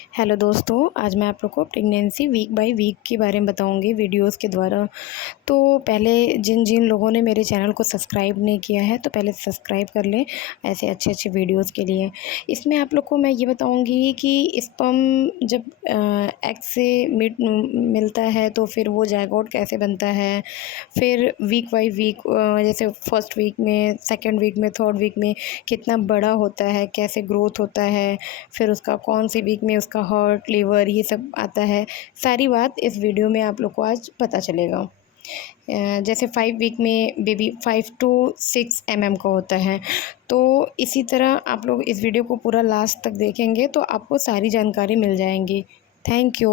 Hello दोस्तों, आज मैं आप लोग को प्रेगनेंसी वीक बाय वीक के बारे में बताऊंगी वीडियोस के द्वारा। तो पहले जिन जिन लोगों ने मेरे चैनल को सब्सक्राइब नहीं किया है तो पहले सब्सक्राइब कर लें ऐसे अच्छे अच्छे वीडियोस के लिए। इसमें आप लोग को मैं ये बताऊंगी कि स्पर्म जब एग से मीट मिलता है तो फिर वो जायगोट कैसे बनता है, फिर वीक बाय वीक जैसे फर्स्ट वीक में, सेकेंड वीक में, थर्ड वीक में कितना बड़ा होता है, कैसे ग्रोथ होता है, फिर उसका कौन सी वीक में उसका हार्ट, लिवर ये सब आता है। सारी बात इस वीडियो में आप लोग को आज पता चलेगा। जैसे 5 वीक में बेबी 5 टू 6 का होता है। तो इसी तरह आप लोग इस वीडियो को पूरा लास्ट तक देखेंगे तो आपको सारी जानकारी मिल जाएंगी। Thank you.